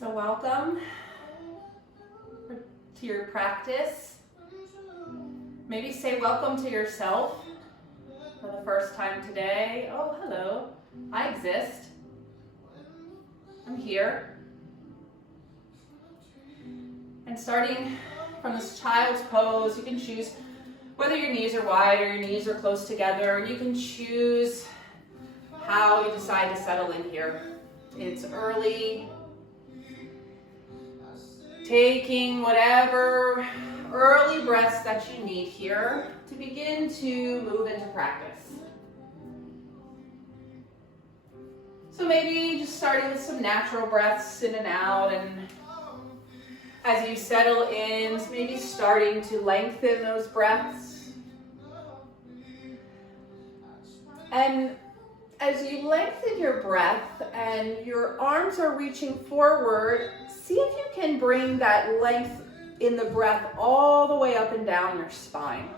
So welcome to your practice. Maybe say welcome to yourself for the first time today. Oh, hello. I exist. I'm here. And starting from this child's pose, you can choose whether your knees are wide or your knees are close together. And you can choose how you decide to settle in here. It's early. Taking whatever early breaths that you need here to begin to move into practice. So maybe just starting with some natural breaths in and out, and as you settle in, maybe starting to lengthen those breaths. And as you lengthen your breath and your arms are reaching forward, see if you can bring that length in the breath all the way up and down your spine.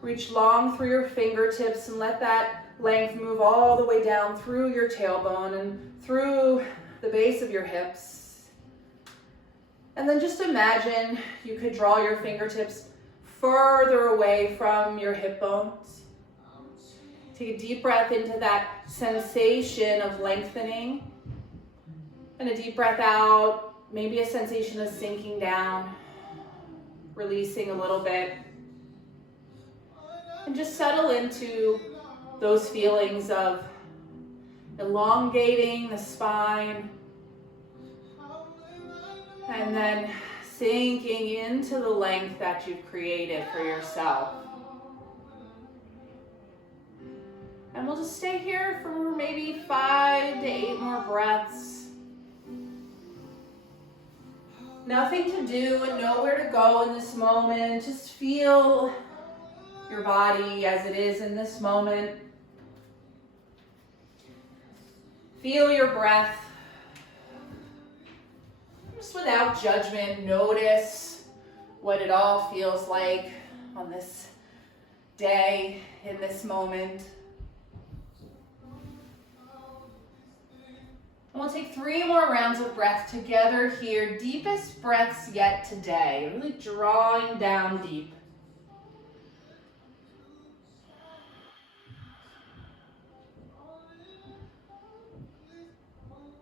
Reach long through your fingertips and let that length move all the way down through your tailbone and through the base of your hips. And then just imagine you could draw your fingertips further away from your hip bones. Take a deep breath into that sensation of lengthening. And a deep breath out, maybe a sensation of sinking down, releasing a little bit. And just settle into those feelings of elongating the spine. And then sinking into the length that you've created for yourself. And we'll just stay here for maybe 5 to 8 more breaths. Nothing to do and nowhere to go in this moment. Just feel your body as it is in this moment. Feel your breath. Just without judgment, notice what it all feels like on this day, in this moment. And we'll take 3 more rounds of breath together here. Deepest breaths yet today. Really drawing down deep.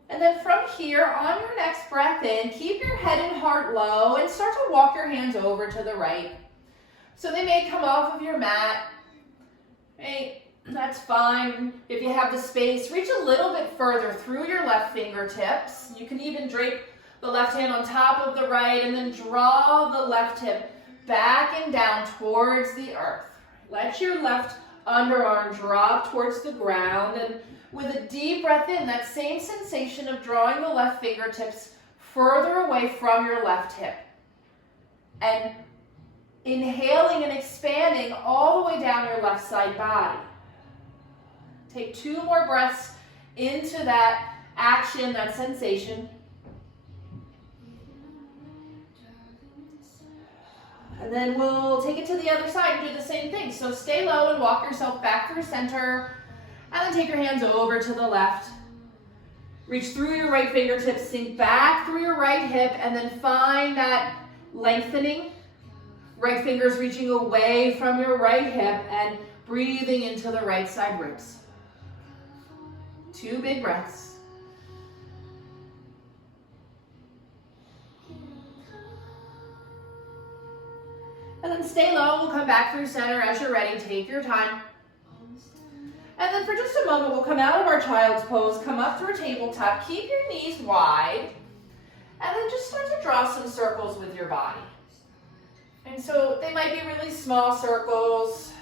And then from here, on your next breath in, keep your head and heart low and start to walk your hands over to the right. So they may come off of your mat. Right? That's fine. If you have the space, reach a little bit further through your left fingertips. You can even drape the left hand on top of the right and then draw the left hip back and down towards the earth. Let your left underarm drop towards the ground, and with a deep breath in, that same sensation of drawing the left fingertips further away from your left hip. And inhaling and expanding all the way down your left side body. Take 2 more breaths into that action, that sensation. And then we'll take it to the other side and do the same thing. So stay low and walk yourself back through center. And then take your hands over to the left. Reach through your right fingertips, sink back through your right hip, and then find that lengthening. Right fingers reaching away from your right hip and breathing into the right side ribs. 2 big breaths. And then stay low. We'll come back through center as you're ready. Take your time. And then for just a moment, we'll come out of our child's pose, come up through a tabletop, keep your knees wide, and then just start to draw some circles with your body. And so they might be really small circles.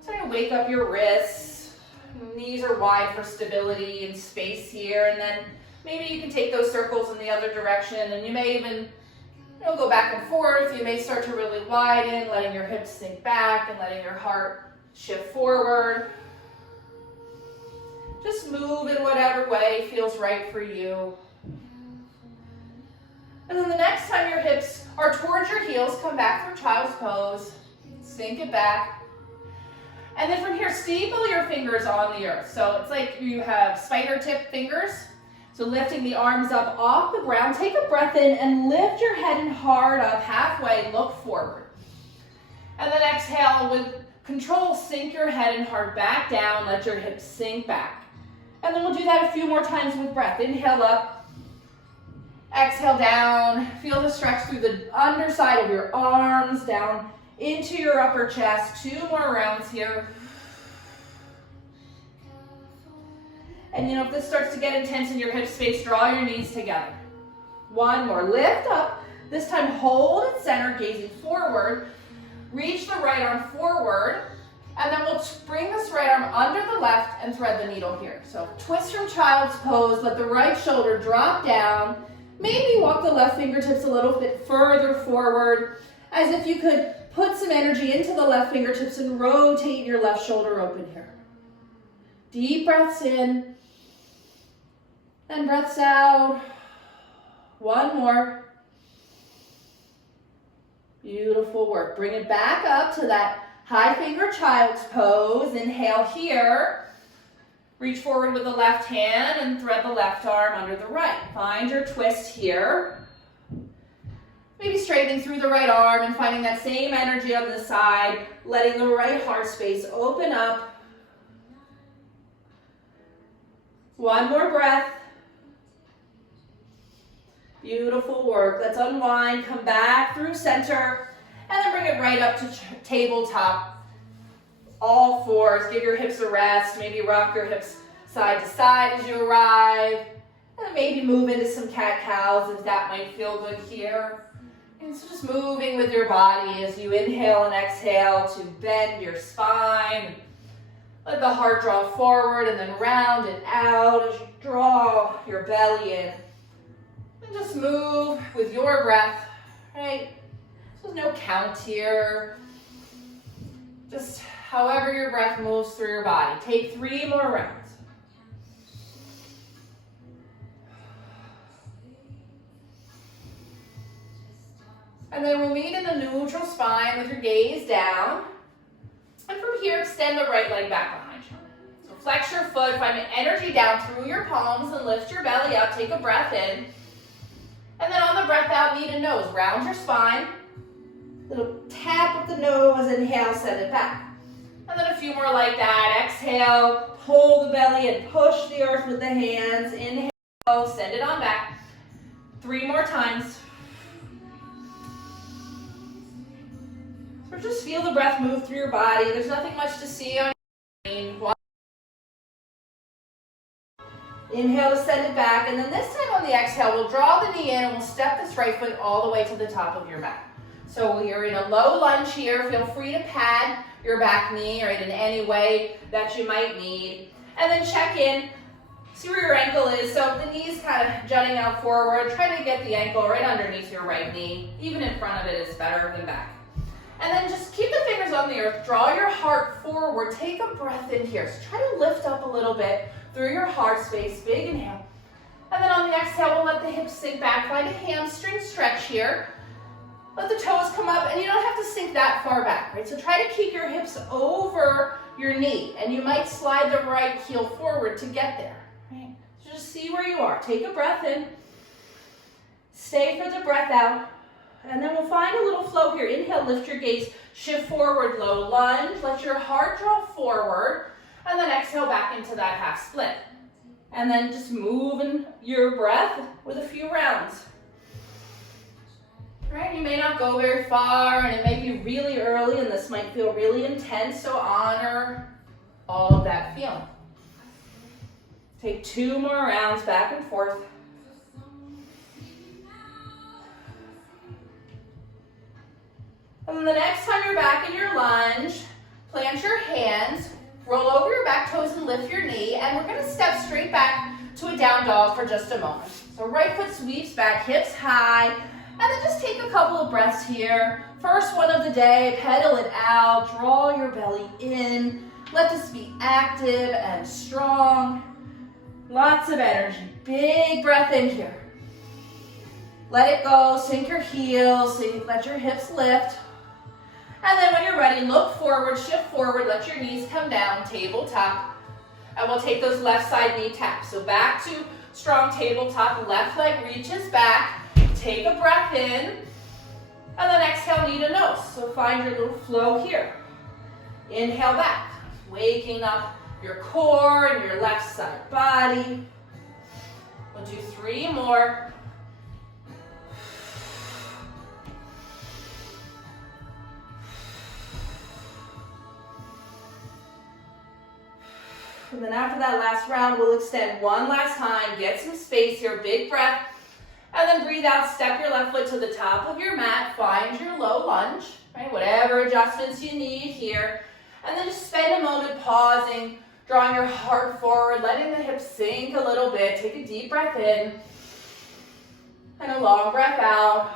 Start to wake up your wrists. Knees are wide for stability and space here. And then maybe you can take those circles in the other direction, and you may even go back and forth. You may start to really widen, letting your hips sink back and letting your heart shift forward. Just move in whatever way feels right for you. And then the next time your hips are towards your heels, come back from child's pose, sink it back. And then from here, staple your fingers on the earth. So it's like you have spider tip fingers. So lifting the arms up off the ground, take a breath in and lift your head and heart up halfway, look forward. And then exhale with control, sink your head and heart back down, let your hips sink back. And then we'll do that a few more times with breath. Inhale up, exhale down, feel the stretch through the underside of your arms, down into your upper chest. 2 more rounds here. And if this starts to get intense in your hip space, draw your knees together. 1 more, lift up. This time hold at center, gazing forward. Reach the right arm forward, and then we'll bring this right arm under the left and thread the needle here. So twist from child's pose, let the right shoulder drop down. Maybe walk the left fingertips a little bit further forward, as if you could put some energy into the left fingertips and rotate your left shoulder open here. Deep breaths in. And breaths out. 1 more. Beautiful work. Bring it back up to that high finger child's pose. Inhale here. Reach forward with the left hand and thread the left arm under the right. Find your twist here. Maybe straightening through the right arm and finding that same energy on the side, letting the right heart space open up. 1 more breath. Beautiful work. Let's unwind, come back through center, and then bring it right up to tabletop. All fours, give your hips a rest, maybe rock your hips side to side as you arrive, and maybe move into some cat-cows if that might feel good here. And so just moving with your body as you inhale and exhale to bend your spine. Let the heart draw forward and then round it out as you draw your belly in. And just move with your breath, right? There's no count here. Just however your breath moves through your body. Take 3 more rounds. And then we'll meet in the neutral spine with your gaze down. And from here, extend the right leg back behind you. So flex your foot, find energy down through your palms and lift your belly up. Take a breath in. And then on the breath out, knee to nose. Round your spine. Little tap with the nose. Inhale, send it back. And then a few more like that. Exhale, pull the belly and push the earth with the hands. Inhale, send it on back. 3 more times. So just feel the breath move through your body. There's nothing much to see on your screen. Inhale to send it back, and then this time on the exhale, we'll draw the knee in and we'll step this right foot all the way to the top of your mat. So you're in a low lunge here. Feel free to pad your back knee, right, in any way that you might need. And then check in, see where your ankle is. So if the knee's kind of jutting out forward, try to get the ankle right underneath your right knee. Even in front of it is better than back. And then just keep the fingers on the earth. Draw your heart forward. Take a breath in here. So try to lift up a little bit through your heart space. Big inhale. And then on the exhale, we'll let the hips sink back. Find a hamstring stretch here. Let the toes come up, and you don't have to sink that far back, right? So try to keep your hips over your knee, and you might slide the right heel forward to get there, right? So just see where you are. Take a breath in. Stay for the breath out. And then we'll find a little flow here. Inhale, lift your gaze, shift forward, low lunge. Let your heart draw forward, and then exhale back into that half split. And then just move in your breath with a few rounds. Right, you may not go very far, and it may be really early, and this might feel really intense, so honor all of that feeling. Take 2 more rounds back and forth. And then the next time you're back in your lunge, plant your hands, roll over your back toes and lift your knee, and we're gonna step straight back to a down dog for just a moment. So right foot sweeps back, hips high, and then just take a couple of breaths here. First one of the day, pedal it out, draw your belly in. Let this be active and strong. Lots of energy, big breath in here. Let it go, sink your heels, let your hips lift. And then when you're ready, look forward, shift forward, let your knees come down, tabletop. And we'll take those left side knee taps. So back to strong tabletop. Left leg reaches back. Take a breath in. And then exhale, knee to nose. So find your little flow here. Inhale back, waking up your core and your left side body. We'll do 3 more. And then after that last round, we'll extend one last time. Get some space here, big breath. And then breathe out, step your left foot to the top of your mat. Find your low lunge, right? Whatever adjustments you need here. And then just spend a moment pausing, drawing your heart forward, letting the hips sink a little bit. Take a deep breath in and a long breath out.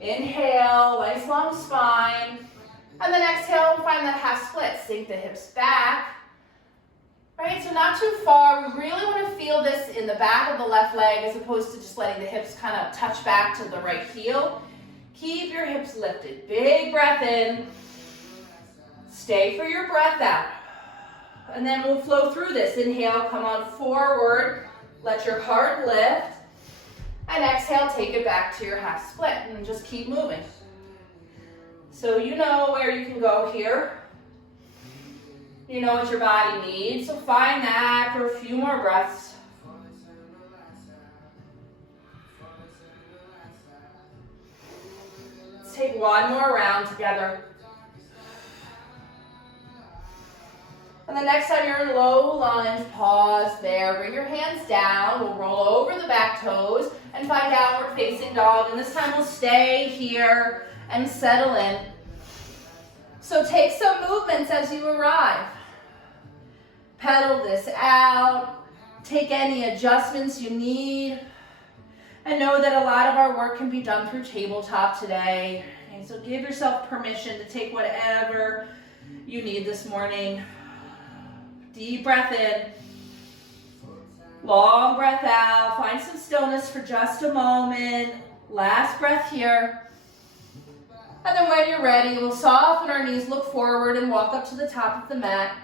Inhale, nice long spine. And then exhale, find that half split. Sink the hips back. Right, so not too far. We really want to feel this in the back of the left leg as opposed to just letting the hips kind of touch back to the right heel. Keep your hips lifted. Big breath in. Stay for your breath out. And then we'll flow through this. Inhale, come on forward. Let your heart lift. And exhale, take it back to your half split. And just keep moving. So you know where you can go here. You know what your body needs. So find that for a few more breaths. Let's take one more round together. And the next time you're in low lunge, pause there. Bring your hands down. We'll roll over the back toes and find downward facing dog. And this time we'll stay here and settle in. So take some movements as you arrive. Pedal this out. Take any adjustments you need. And know that a lot of our work can be done through tabletop today. And so give yourself permission to take whatever you need this morning. Deep breath in. Long breath out. Find some stillness for just a moment. Last breath here. And then when you're ready, we'll soften our knees, look forward, and walk up to the top of the mat.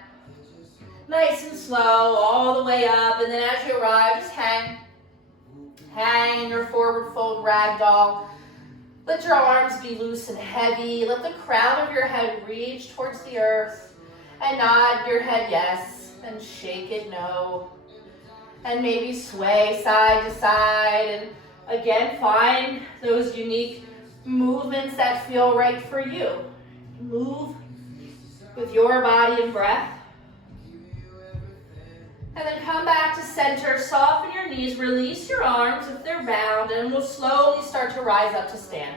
Nice and slow, all the way up. And then as you arrive, just hang. Hang in your forward fold ragdoll. Let your arms be loose and heavy. Let the crown of your head reach towards the earth. And nod your head yes. And shake it no. And maybe sway side to side. And again, find those unique movements that feel right for you. Move with your body and breath. And then come back to center. Soften your knees. Release your arms if they're bound. And we'll slowly start to rise up to stand.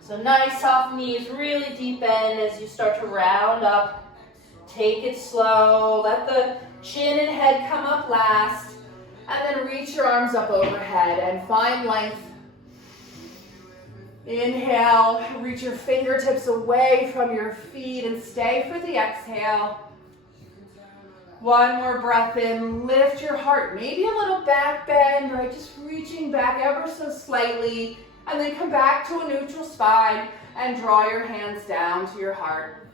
So nice soft knees. Really deep bend as you start to round up. Take it slow. Let the chin and head come up last. And then reach your arms up overhead and find length. Inhale. Reach your fingertips away from your feet and stay for the exhale. One more breath in. Lift your heart. Maybe a little back bend, right? Just reaching back ever so slightly. And then come back to a neutral spine and draw your hands down to your heart.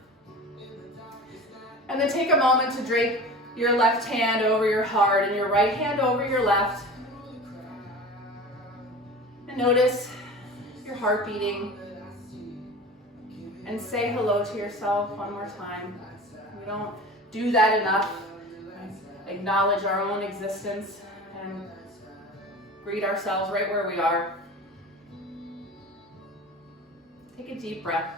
And then take a moment to drape your left hand over your heart and your right hand over your left. And notice your heart beating. And say hello to yourself one more time. We don't do that enough. Acknowledge our own existence and greet ourselves right where we are. Take a deep breath.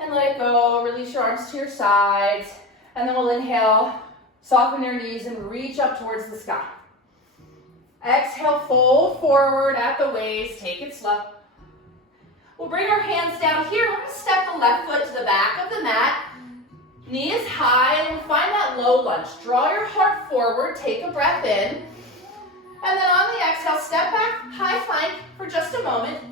And let it go. Release your arms to your sides. And then we'll inhale, soften your knees, and reach up towards the sky. Exhale, fold forward at the waist. Take it slow. We'll bring our hands down here. We're going to step the left foot to the back of the mat. Knee is high, and we'll find that low lunge. Draw your heart forward. Take a breath in. And then on the exhale, step back, high plank for just a moment.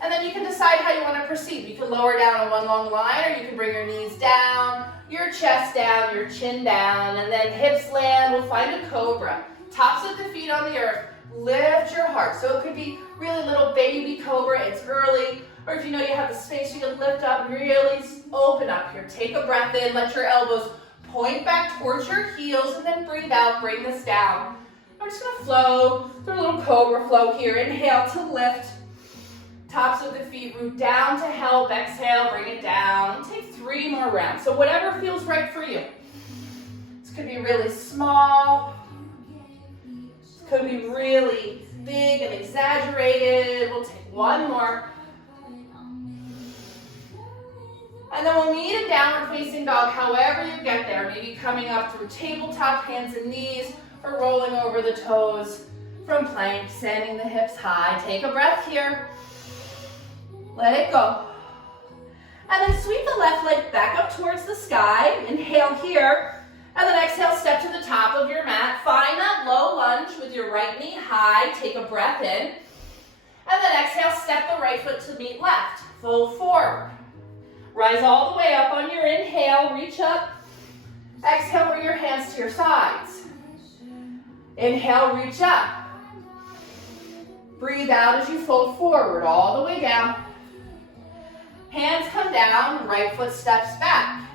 And then you can decide how you want to proceed. You can lower down on one long line, or you can bring your knees down, your chest down, your chin down, and then hips land. We'll find a cobra. Tops of the feet on the earth. Lift your heart. So it could be really little baby cobra. It's early. Or if you know you have the space, you can lift up and really open up here. Take a breath in. Let your elbows Point back towards your heels and then breathe out, bring this down. I'm just gonna flow through a little cobra flow here. Inhale to lift. Tops of the feet root down to help. Exhale, bring it down. Take 3 more rounds. So whatever feels right for you. This could be really small. This could be really big and exaggerated. We'll take 1 more. And then we'll meet a downward facing dog however you get there. Maybe coming up through tabletop, hands and knees, or rolling over the toes from plank, sending the hips high. Take a breath here. Let it go. And then sweep the left leg back up towards the sky. Inhale here. And then exhale, step to the top of your mat. Find that low lunge with your right knee high. Take a breath in. And then exhale, step the right foot to meet left. Fold forward. Rise all the way up on your inhale. Reach up. Exhale, bring your hands to your sides. Inhale, reach up. Breathe out as you fold forward all the way down. Hands come down, right foot steps back.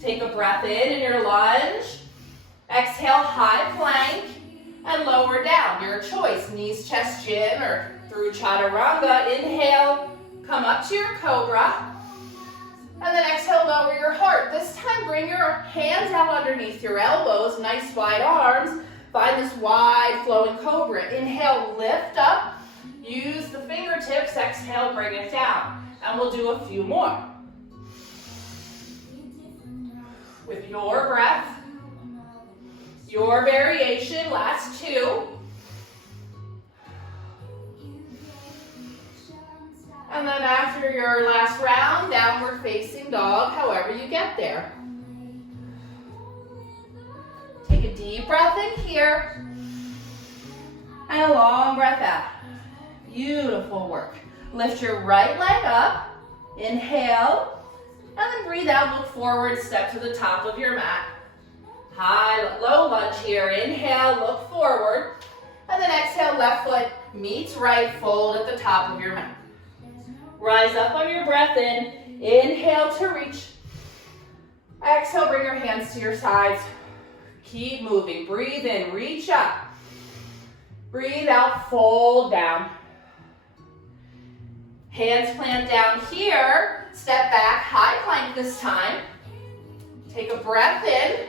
Take a breath in your lunge. Exhale, high plank, and lower down. Your choice, knees, chest, chin, or through chaturanga. Inhale, come up to your cobra. And then exhale, lower your heart. This time, bring your hands out underneath your elbows, nice wide arms. Find this wide flowing cobra. Inhale, lift up. Use the fingertips. Exhale, bring it down. And we'll do a few more. With your breath, your variation, last 2. And then after your last round, downward facing dog, however you get there. Take a deep breath in here. And a long breath out. Beautiful work. Lift your right leg up. Inhale. And then breathe out, look forward, step to the top of your mat. High, low lunge here. Inhale, look forward. And then exhale, left foot meets right, fold at the top of your mat. Rise up on your breath in. Inhale to reach. Exhale, bring your hands to your sides. Keep moving. Breathe in, reach up. Breathe out, fold down. Hands plant down here. Step back, high plank this time. Take a breath in.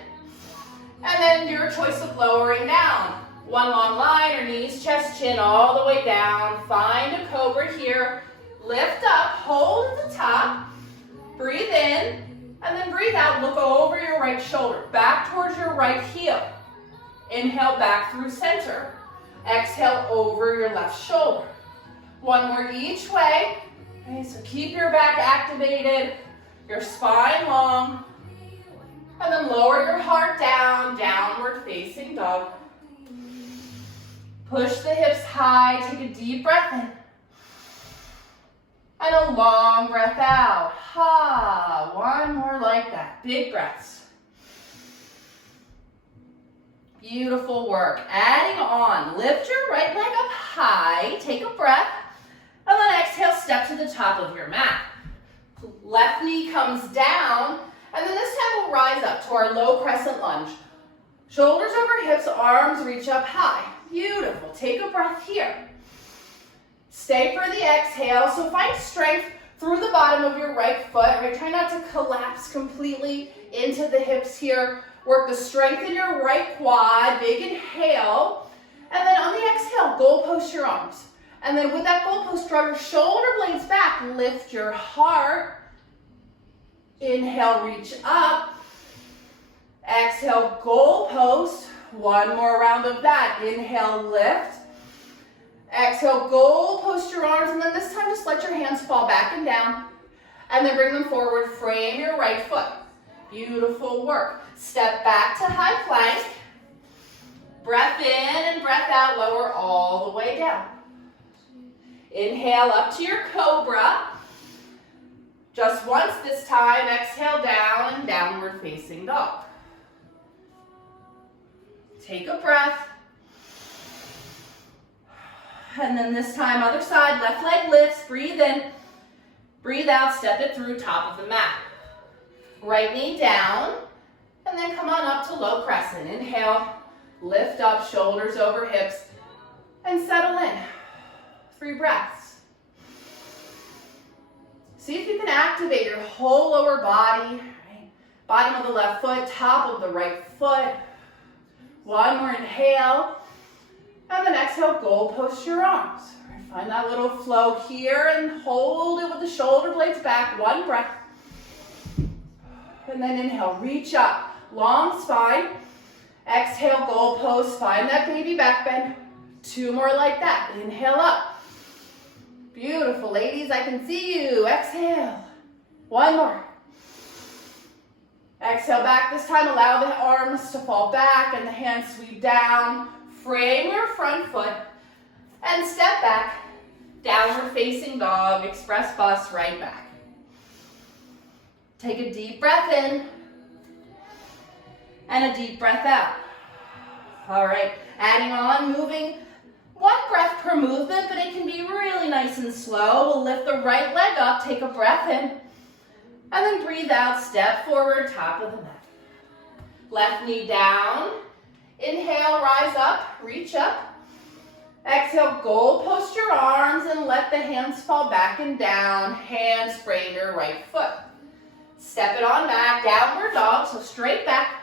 And then your choice of lowering down. 1 long line, or knees, chest, chin, all the way down. Find a cobra here. Lift up, hold at the top. Breathe in, and then breathe out. Look over your right shoulder, back towards your right heel. Inhale, back through center. Exhale, over your left shoulder. 1 more each way. Okay, so keep your back activated, your spine long. And then lower your heart down, downward facing dog. Push the hips high, take a deep breath in. And a long breath out. Ha, 1 more like that. Big breaths. Beautiful work. Adding on, lift your right leg up high, take a breath, and then exhale, step to the top of your mat. Left knee comes down, and then this time we'll rise up to our low crescent lunge. Shoulders over hips, arms reach up high. Beautiful. Take a breath here. Stay for the exhale. So find strength through the bottom of your right foot. Right? Try not to collapse completely into the hips here. Work the strength in your right quad. Big inhale. And then on the exhale, goal post your arms. And then with that goal post, draw your shoulder blades back. Lift your heart. Inhale, reach up. Exhale, goal post. 1 more round of that. Inhale, lift. Exhale, goal post your arms. And then this time, just let your hands fall back and down. And then bring them forward. Frame your right foot. Beautiful work. Step back to high plank. Breath in and breath out. Lower all the way down. Inhale up to your cobra. Just once this time. Exhale down and downward facing dog. Take a breath. And then this time, other side, left leg lifts. Breathe in. Breathe out. Step it through top of the mat. Right knee down. And then come on up to low crescent. Inhale, lift up, shoulders over hips, and settle in. 3 breaths. See if you can activate your whole lower body. Right? Bottom of the left foot, top of the right foot. 1 more inhale. And then exhale, goal post your arms. Right, find that little flow here and hold it with the shoulder blades back. 1 breath. And then inhale, reach up, long spine. Exhale, goal post, find that baby back bend. 2 more like that. Inhale up. Beautiful, ladies, I can see you. Exhale. 1 more. Exhale back. This time, allow the arms to fall back and the hands sweep down. Frame your front foot and step back. Downward facing dog. Express bus right back. Take a deep breath in and a deep breath out. All right, adding on, moving 1 breath per movement, but it can be really nice and slow. We'll lift the right leg up, take a breath in, and then breathe out, step forward, top of the mat. Left knee down. Inhale, rise up, reach up. Exhale, goal post your arms and let the hands fall back and down. Hands frame your right foot. Step it on back, downward dog, so straight back.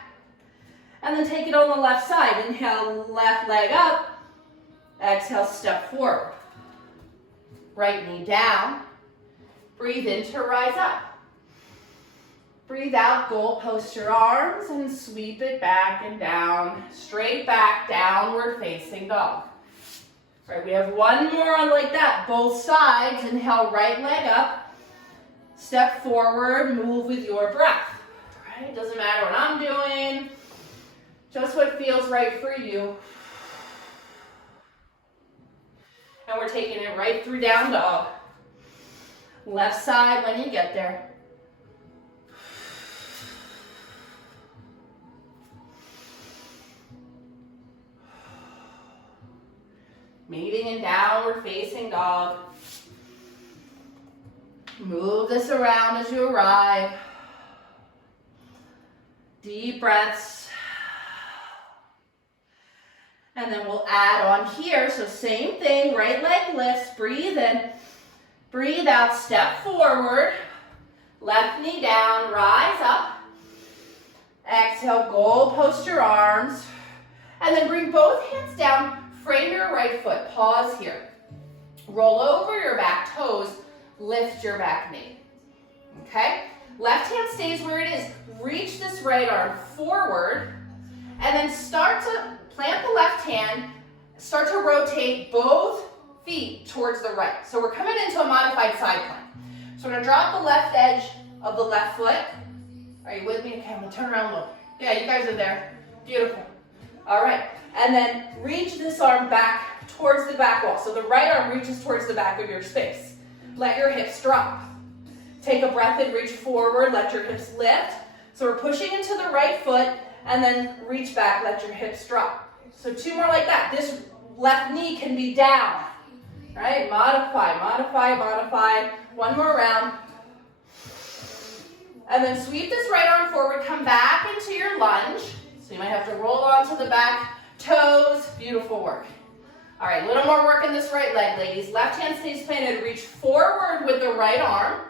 And then take it on the left side. Inhale, left leg up. Exhale, step forward. Right knee down. Breathe in to rise up. Breathe out, goal post your arms and sweep it back and down. Straight back, downward facing dog. All right, we have 1 more like that, both sides. Inhale, right leg up. Step forward, move with your breath. All right, doesn't matter what I'm doing. Just what feels right for you. And we're taking it right through down dog. Left side when you get there. Meeting in downward facing dog. Move this around as you arrive. Deep breaths. And then we'll add on here. So same thing, right leg lifts, breathe in. Breathe out, step forward. Left knee down, rise up. Exhale, goal post your arms. And then bring both hands down, frame your right foot, pause here. Roll over your back toes, lift your back knee. Okay? Left hand stays where it is. Reach this right arm forward. And then start to plant the left hand, start to rotate both feet towards the right. So we're coming into a modified side plank. So we're gonna drop the left edge of the left foot. Are you with me? Okay, I'm gonna turn around and look. Yeah, you guys are there. Beautiful. All right, and then reach this arm back towards the back wall. So the right arm reaches towards the back of your space. Let your hips drop. Take a breath in, reach forward, let your hips lift. So we're pushing into the right foot, and then reach back, let your hips drop. So 2 more like that. This left knee can be down. All right, modify, modify, modify. 1 more round. And then sweep this right arm forward, come back into your lunge. So you might have to roll onto the back toes. Beautiful work. All right, a little more work in this right leg, ladies. Left hand stays planted. Reach forward with the right arm.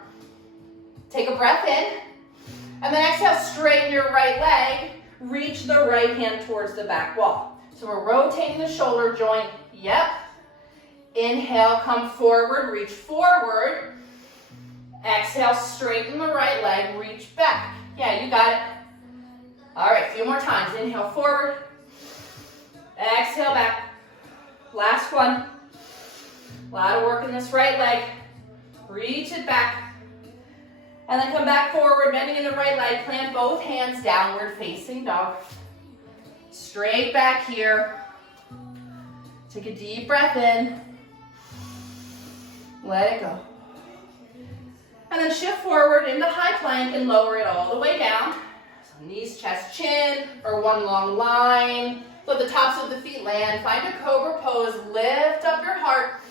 Take a breath in. And then exhale, straighten your right leg. Reach the right hand towards the back wall. So we're rotating the shoulder joint. Yep. Inhale, come forward, reach forward. Exhale, straighten the right leg, reach back. Yeah, you got it. All right, a few more times. Inhale, forward. Exhale, back. Last one. A lot of work in this right leg. Reach it back. And then come back forward, bending in the right leg. Plant both hands, downward facing dog. Straight back here. Take a deep breath in. Let it go. And then shift forward into high plank and lower it all the way down. So knees, chest, chin, or one long line. Let the tops of the feet land. Find a cobra pose. Lift up your heart.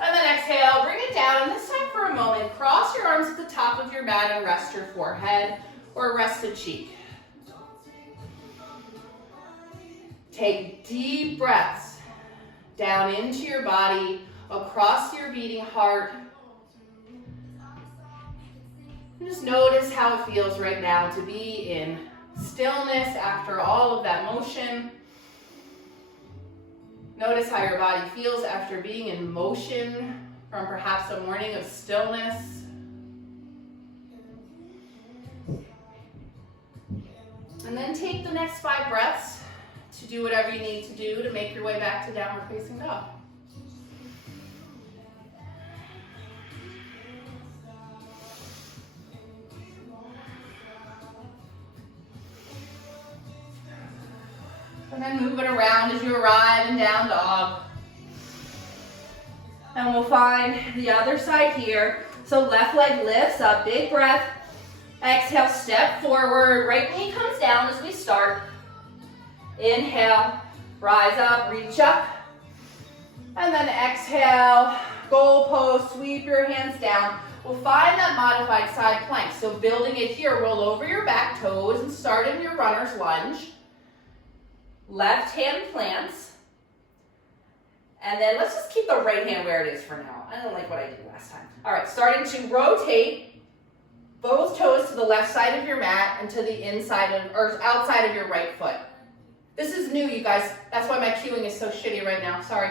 And then exhale, bring it down. And this time for a moment, cross your arms at the top of your mat and rest your forehead or rest a cheek. Take deep breaths down into your body, across your beating heart. And just notice how it feels right now to be in stillness after all of that motion. Notice how your body feels after being in motion from perhaps a morning of stillness. And then take the next 5 breaths to do whatever you need to do to make your way back to downward facing dog. And then move it around as you arrive in down dog. And we'll find the other side here. So left leg lifts up, big breath. Exhale, step forward, right knee comes down as we start. Inhale, rise up, reach up. And then exhale, goalpost, sweep your hands down. We'll find that modified side plank. So building it here, roll over your back toes and start in your runner's lunge. Left hand plants. And then let's just keep the right hand where it is for now. I don't like what I did last time. All right, starting to rotate both toes to the left side of your mat and to the inside of, or outside of your right foot. This is new, you guys. That's why my cueing is so shitty right now. Sorry.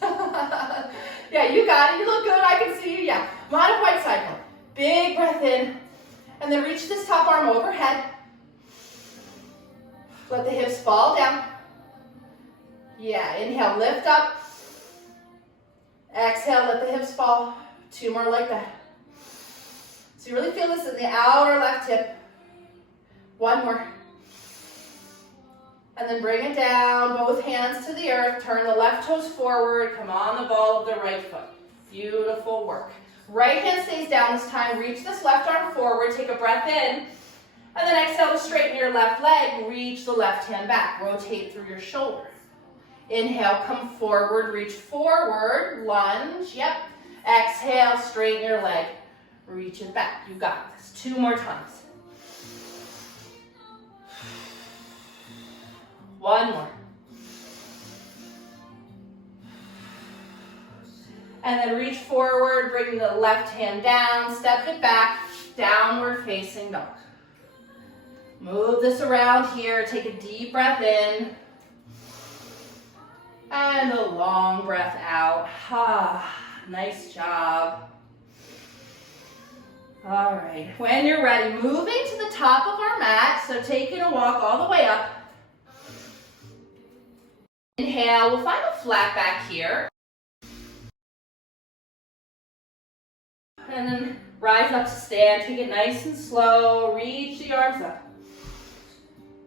Yeah, you got it. You look good. I can see you. Yeah. Modified side plank. Big breath in. And then reach this top arm overhead. Let the hips fall down. Yeah, inhale, lift up. Exhale, let the hips fall. 2 more like that. So you really feel this in the outer left hip. 1 more. And then bring it down, both hands to the earth. Turn the left toes forward. Come on the ball of the right foot. Beautiful work. Right hand stays down this time. Reach this left arm forward. Take a breath in. And then exhale to straighten your left leg. Reach the left hand back. Rotate through your shoulder. Inhale, come forward. Reach forward. Lunge. Yep. Exhale, straighten your leg. Reach it back. You got this. 2 more times. 1 more. And then reach forward, bring the left hand down, step it back, downward facing dog. Move this around here, take a deep breath in. And a long breath out. Ah, nice job. All right, when you're ready, moving to the top of our mat, so taking a walk all the way up. Inhale, we'll find a flat back here. And then rise up to stand, take it nice and slow, reach the arms up.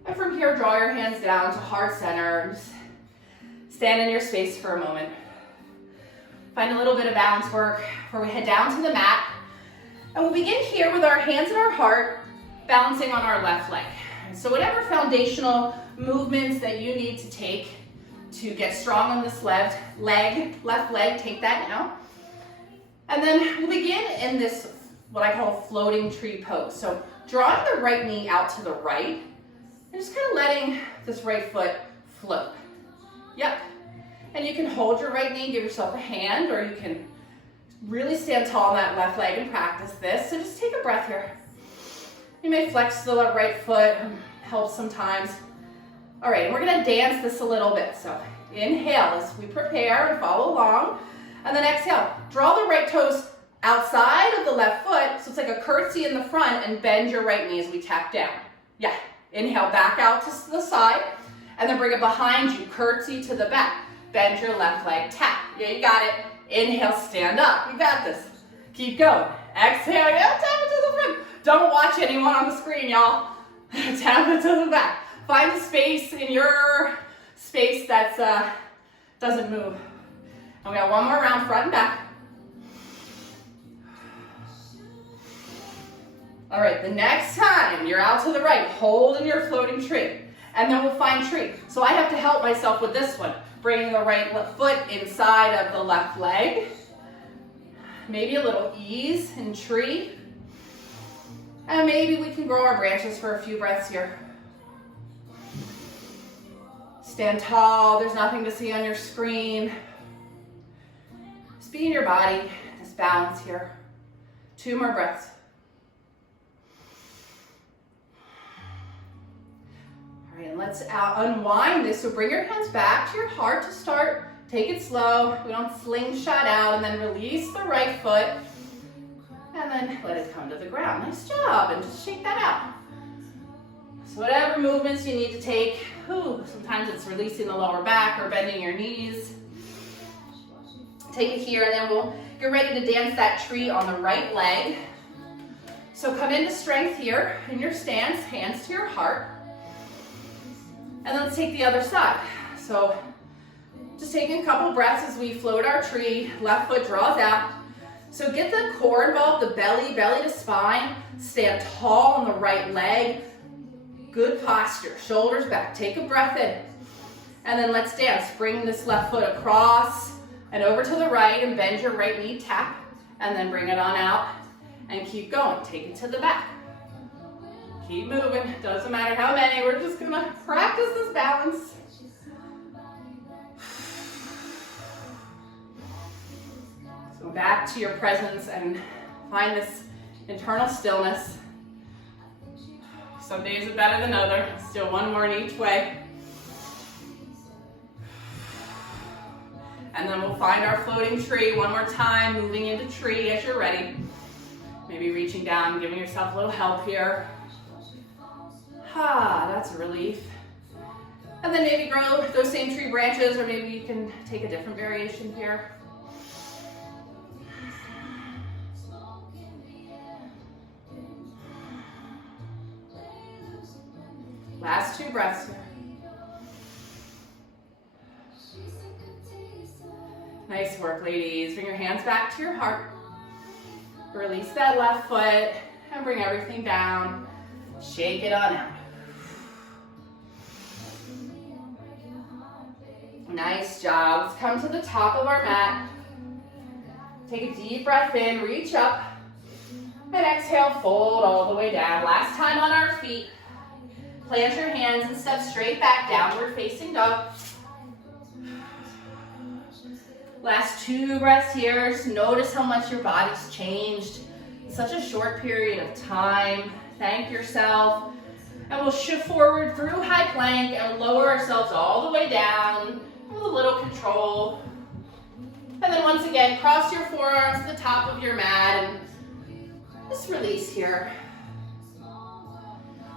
And from here, draw your hands down to heart center. Just stand in your space for a moment. Find a little bit of balance work before we head down to the mat. And we'll begin here with our hands at our heart, balancing on our left leg. So whatever foundational movements that you need to take to get strong on this left leg, take that now. And then we'll begin in this, what I call floating tree pose. So drawing the right knee out to the right, and just kind of letting this right foot float. Yep. And you can hold your right knee, give yourself a hand, or you can really stand tall on that left leg and practice this. So just take a breath here. You may flex the right foot, helps sometimes. All right, and we're gonna dance this a little bit. So inhale as we prepare and follow along. And then exhale, draw the right toes outside of the left foot. So it's like a curtsy in the front and bend your right knee as we tap down. Yeah, inhale, back out to the side. And then bring it behind you, curtsy to the back. Bend your left leg, tap. Yeah, you got it. Inhale, stand up. You got this. Keep going. Exhale, yeah, tap it to the front. Don't watch anyone on the screen, y'all. Tap it to the back. Find a space in your space that doesn't move. And we got 1 more round, front and back. All right, the next time you're out to the right, hold in your floating tree. And then we'll find tree. So I have to help myself with this one. Bringing the right foot inside of the left leg. Maybe a little ease in tree. And maybe we can grow our branches for a few breaths here. Stand tall. There's nothing to see on your screen. Just be in your body. Just balance here. 2 more breaths. All right, and let's unwind this. So bring your hands back to your heart to start. Take it slow. We don't slingshot out, and then release the right foot. And then let it come to the ground. Nice job. And just shake that out. So whatever movements you need to take. Sometimes it's releasing the lower back or bending your knees. Take it here, and then we'll get ready to dance that tree on the right leg. So come into strength here in your stance, hands to your heart. And let's take the other side. So just taking a couple breaths as we float our tree. Left foot draws out. So get the core involved, the belly to spine. Stand tall on the right leg. Good posture, shoulders back. Take a breath in. And then let's dance. Bring this left foot across and over to the right and bend your right knee, tap. And then bring it on out and keep going. Take it to the back. Keep moving. Doesn't matter how many. We're just gonna practice this balance. So back to your presence and find this internal stillness. Some days are better than others. Still 1 more in each way. And then we'll find our floating tree one more time, moving into tree as you're ready. Maybe reaching down, giving yourself a little help here. That's a relief. And then maybe grow those same tree branches, or maybe you can take a different variation here. Last 2 breaths here. Nice work, ladies. Bring your hands back to your heart. Release that left foot and bring everything down. Shake it on out. Nice job. Let's come to the top of our mat. Take a deep breath in, reach up, and exhale, fold all the way down. Last time on our feet. Plant your hands and step straight back, downward facing dog. Last 2 breaths here. Just notice how much your body's changed in such a short period of time. Thank yourself. And we'll shift forward through high plank and lower ourselves all the way down with a little control. And then once again, cross your forearms to the top of your mat and just release here.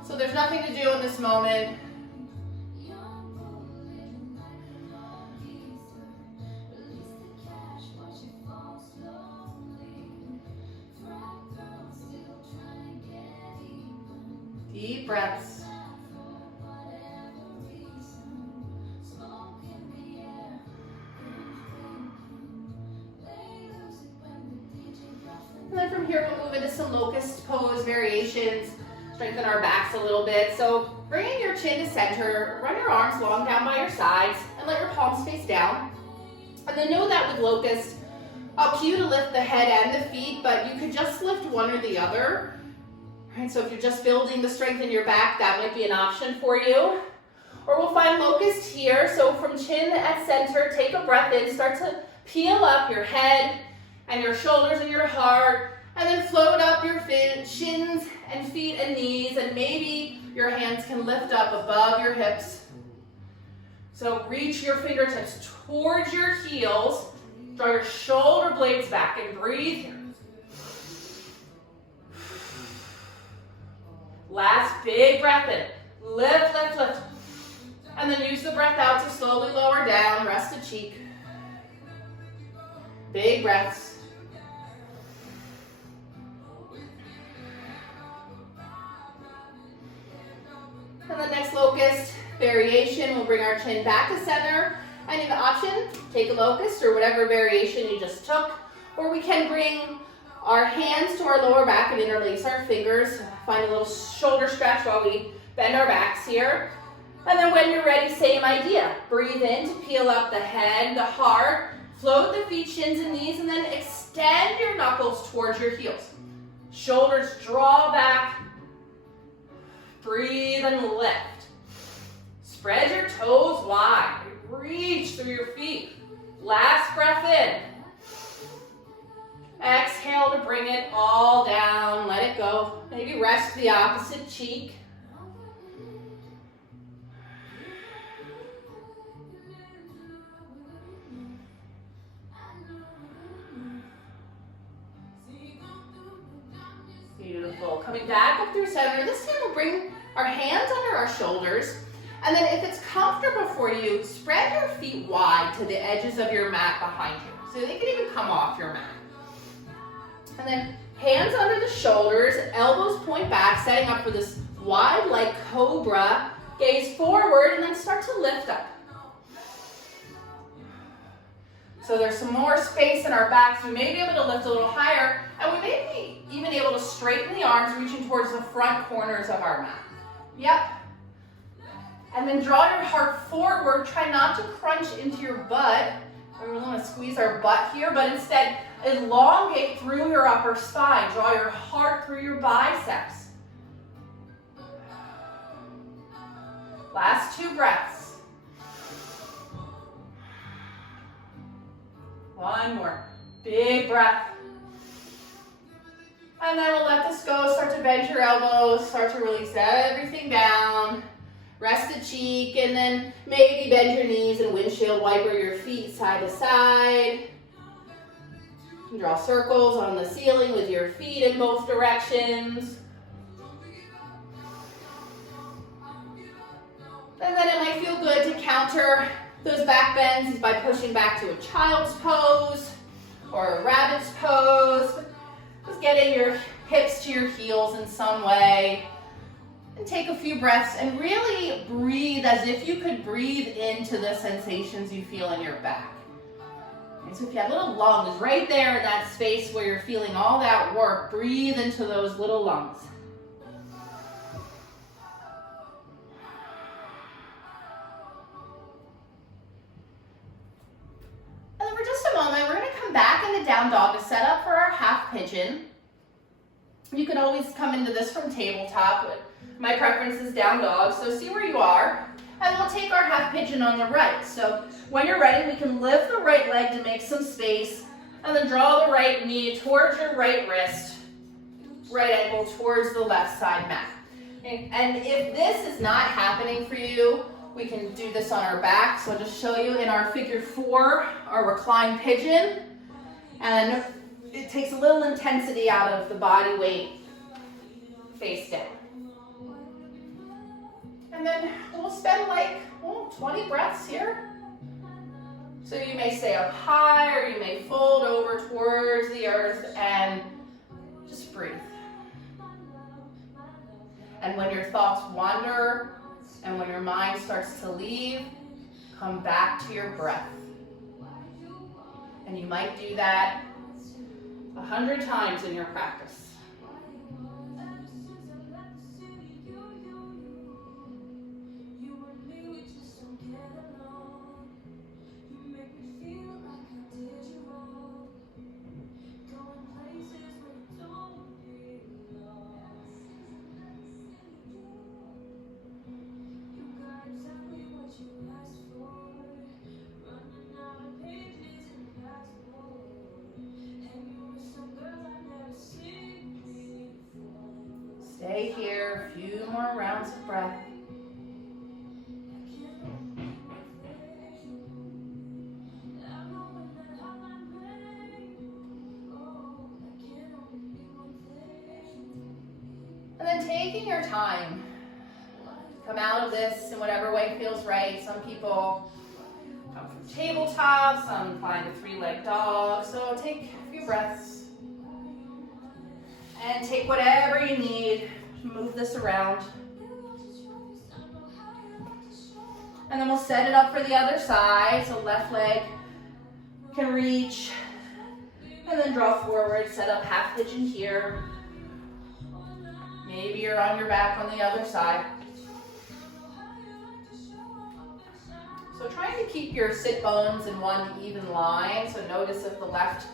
So there's nothing to do in this moment. Deep breaths. And then from here, we'll move into some locust pose variations. Strengthen our backs a little bit. So bringing your chin to center, run your arms long down by your sides and let your palms face down. And then know that with locust, I'll cue you to lift the head and the feet, but you could just lift one or the other. Right, so if you're just building the strength in your back, that might be an option for you. Or we'll find locust here. So from chin at center, take a breath in, start to peel up your head and your shoulders and your heart. And then float up your shins and feet and knees, and maybe your hands can lift up above your hips. So reach your fingertips towards your heels. Draw your shoulder blades back and breathe here. Last big breath in. Lift, lift, lift. And then use the breath out to slowly lower down. Rest a cheek. Big breaths. And the next locust variation, we'll bring our chin back to center. And you have the option, take a locust or whatever variation you just took. Or we can bring our hands to our lower back and interlace our fingers. Find a little shoulder stretch while we bend our backs here. And then when you're ready, same idea. Breathe in to peel up the head, the heart. Float the feet, shins and knees, and then extend your knuckles towards your heels. Shoulders draw back. Breathe and lift. Spread your toes wide. Reach through your feet. Last breath in. Exhale to bring it all down. Let it go. Maybe rest the opposite cheek. Beautiful. Coming back up through center. This time we'll bring our hands under our shoulders. And then if it's comfortable for you, spread your feet wide to the edges of your mat behind you. So they can even come off your mat. And then hands under the shoulders, elbows point back, setting up for this wide like cobra. Gaze forward and then start to lift up. So there's some more space in our back, so we may be able to lift a little higher, and we may be even able to straighten the arms, reaching towards the front corners of our mat. Yep. And then draw your heart forward. Try not to crunch into your butt. We really want to squeeze our butt here, but instead elongate through your upper spine. Draw your heart through your biceps. Last 2 breaths. One more. Big breath. And then we'll let this go. Start to bend your elbows. Start to release everything down. Rest the cheek, and then maybe bend your knees and windshield wiper your feet side to side. Draw circles on the ceiling with your feet in both directions. And then it might feel good to counter those back bends by pushing back to a child's pose or a rabbit's pose. Just getting your hips to your heels in some way. And take a few breaths and really breathe as if you could breathe into the sensations you feel in your back. And so if you have little lungs right there in that space where you're feeling all that work, breathe into those little lungs. And then for just a moment, we're going to come back into down dog to set up for our half pigeon. You can always come into this from tabletop, but my preference is down dog, so see where you are. And we'll take our half pigeon on the right. So when you're ready, we can lift the right leg to make some space, and then draw the right knee towards your right wrist, right ankle towards the left side mat. And if this is not happening for you, we can do this on our back. So I'll just show you in our figure 4, our reclined pigeon. And it takes a little intensity out of the body weight face down. And then we'll spend like 20 breaths here. So you may stay up high, or you may fold over towards the earth and just breathe. And when your thoughts wander and when your mind starts to leave, come back to your breath. And you might do that 100 times in your practice. Stay here, a few more rounds of breath. And then taking your time, come out of this in whatever way feels right. Some people come from tabletop, some find a 3-leg dog. So take a few breaths. And take whatever you need to move this around. And then we'll set it up for the other side. So left leg can reach. And then draw forward, set up half pigeon here. Maybe you're on your back on the other side. So trying to keep your sit bones in one even line. So notice if the left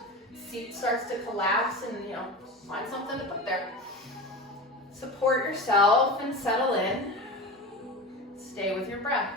seat starts to collapse, and find something to put there. Support yourself and settle in. Stay with your breath.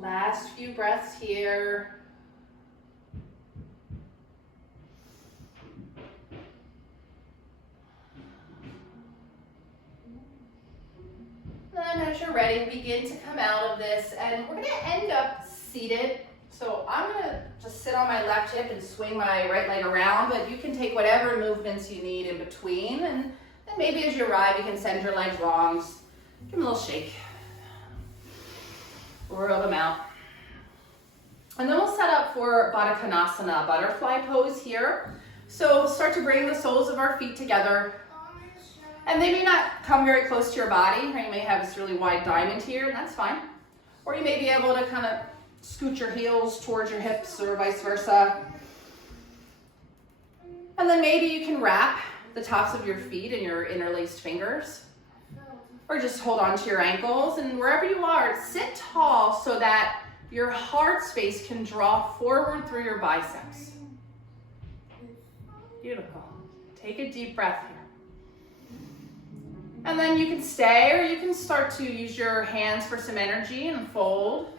Last few breaths here. Then as you're ready, begin to come out of this, and we're gonna end up seated. So I'm gonna just sit on my left hip and swing my right leg around, but you can take whatever movements you need in between, and then maybe as you arrive, you can send your legs long. Just give them a little shake. Roll them out. And then we'll set up for Baddha Konasana, butterfly pose here. So start to bring the soles of our feet together. And they may not come very close to your body, or you may have this really wide diamond here, and that's fine. Or you may be able to kind of scoot your heels towards your hips or vice versa. And then maybe you can wrap the tops of your feet in your interlaced fingers. Or just hold on to your ankles, and wherever you are, sit tall so that your heart space can draw forward through your biceps. Beautiful. Take a deep breath here. And then you can stay, or you can start to use your hands for some energy and fold.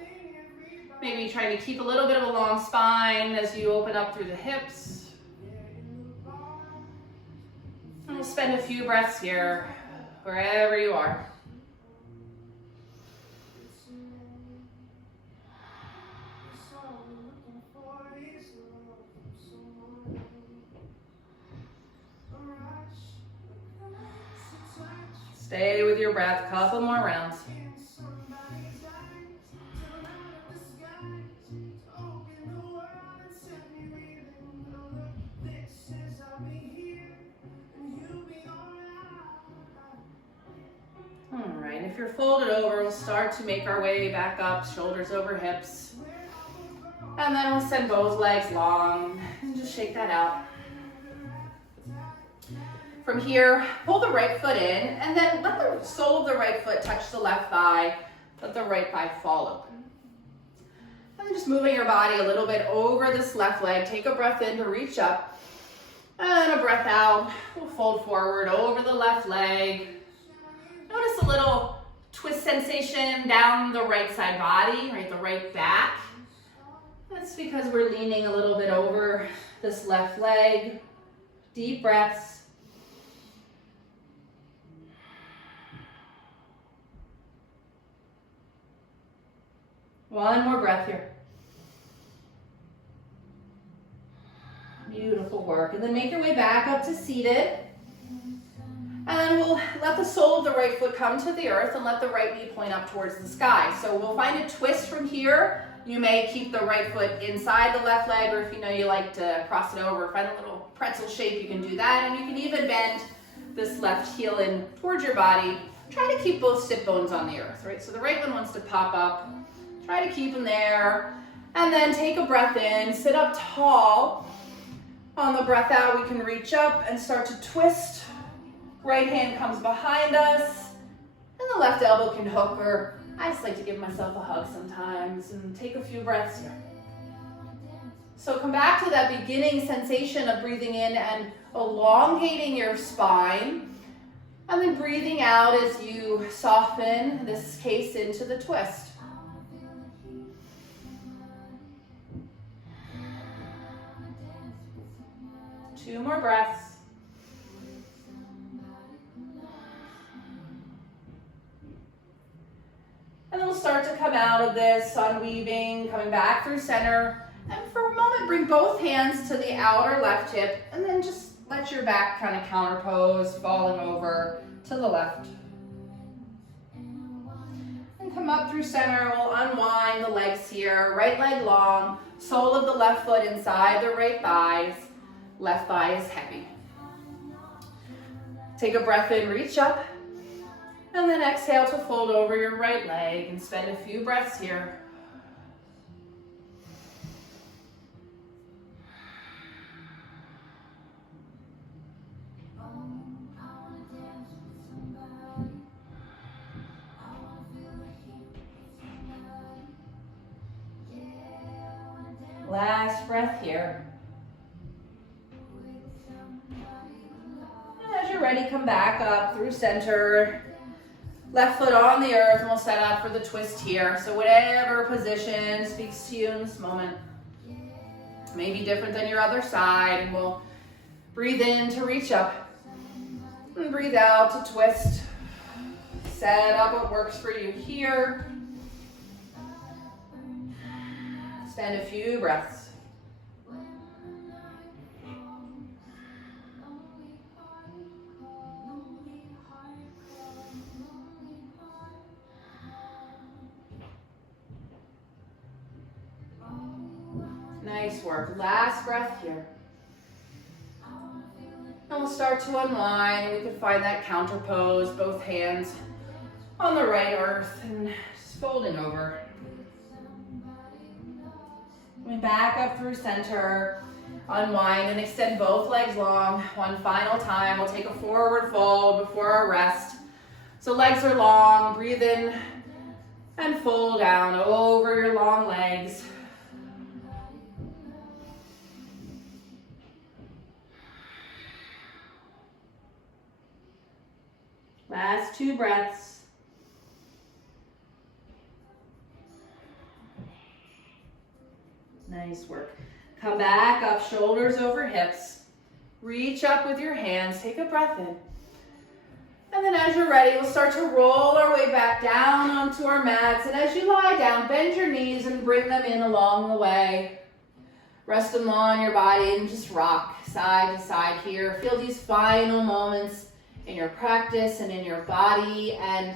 Maybe trying to keep a little bit of a long spine as you open up through the hips. And we'll spend a few breaths here, wherever you are. Stay with your breath, a couple more rounds. All right, if you're folded over, we'll start to make our way back up, shoulders over hips. And then we'll send both legs long and just shake that out. From here, pull the right foot in, and then let the sole of the right foot touch the left thigh. Let the right thigh fall open. And then just moving your body a little bit over this left leg. Take a breath in to reach up, and a breath out. We'll fold forward over the left leg. Notice a little twist sensation down the right side body, right, the right back. That's because we're leaning a little bit over this left leg. Deep breaths. One more breath here. Beautiful work. And then make your way back up to seated. And then we'll let the sole of the right foot come to the earth and let the right knee point up towards the sky. So we'll find a twist from here. You may keep the right foot inside the left leg, or if you know you like to cross it over, find a little pretzel shape, you can do that. And you can even bend this left heel in towards your body. Try to keep both sit bones on the earth, right? So the right one wants to pop up. Try to keep them there. And then take a breath in, sit up tall. On the breath out, we can reach up and start to twist. Right hand comes behind us, and the left elbow can hook, or I just like to give myself a hug sometimes, and take a few breaths here. So come back to that beginning sensation of breathing in and elongating your spine, and then breathing out as you soften, in this case, into the twist. Two more breaths. And then we'll start to come out of this, unweaving, coming back through center. And for a moment, bring both hands to the outer left hip, and then just let your back kind of counterpose, falling over to the left. And And come up through center. We'll unwind the legs here. Right leg long. Sole of the left foot inside the right thighs. Left thigh is heavy. Take a breath in, reach up. And then exhale to fold over your right leg and spend a few breaths here. Last breath here. And as you're ready, come back up through center. Left foot on the earth, and we'll set up for the twist here. So whatever position speaks to you in this moment. May be different than your other side, and we'll breathe in to reach up. And breathe out to twist. Set up what works for you here. Spend a few breaths. Nice work. Last breath here. And we'll start to unwind. We can find that counter pose, both hands on the right earth and just folding over. Coming back up through center, unwind and extend both legs long. One final time, we'll take a forward fold before our rest. So legs are long, breathe in and fold down over your long legs. Last 2 breaths. Nice work. Come back up, shoulders over hips. Reach up with your hands. Take a breath in. And then as you're ready, we'll start to roll our way back down onto our mats. And as you lie down, bend your knees and bring them in along the way. Rest them on your body and just rock side to side here. Feel these final moments in your practice and in your body. And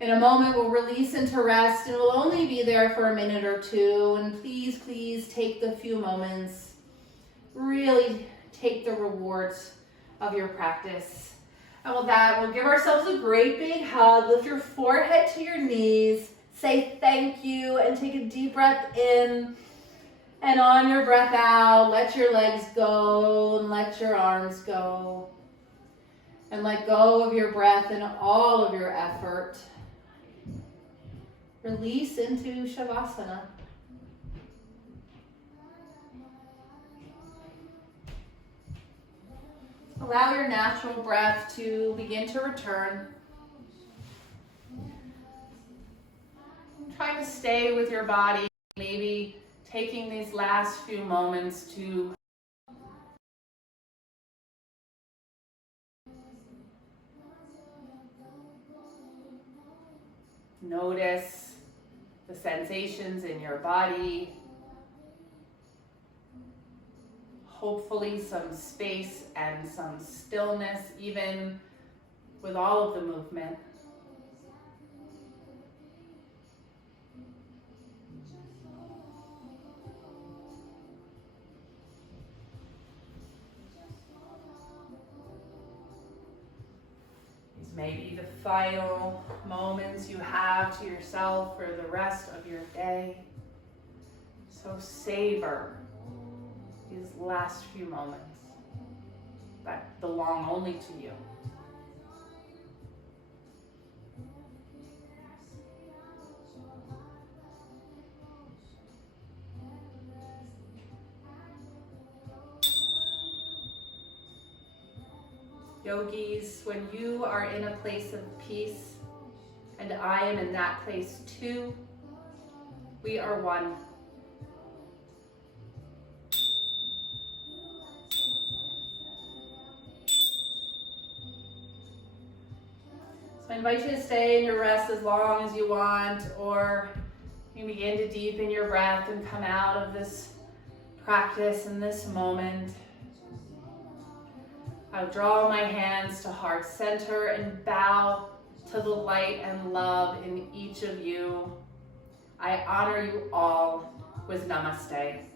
in a moment, we'll release into rest, and we'll only be there for a minute or 2. And please, please take the few moments. Really take the rewards of your practice. And with that, we'll give ourselves a great big hug. Lift your forehead to your knees. Say thank you and take a deep breath in. And on your breath out, let your legs go and let your arms go. And let go of your breath and all of your effort. Release into Shavasana. Allow your natural breath to begin to return. Try to stay with your body, maybe taking these last few moments to notice the sensations in your body. Hopefully some space and some stillness, even with all of the movement. These may be the final moments you have to yourself for the rest of your day. So savor these last few moments that belong only to you. Yogis, when you are in a place of peace, and I am in that place too, we are one. So I invite you to stay in your rest as long as you want, or you begin to deepen your breath and come out of this practice in this moment. I'll draw my hands to heart center and bow to the light and love in each of you. I honor you all with namaste.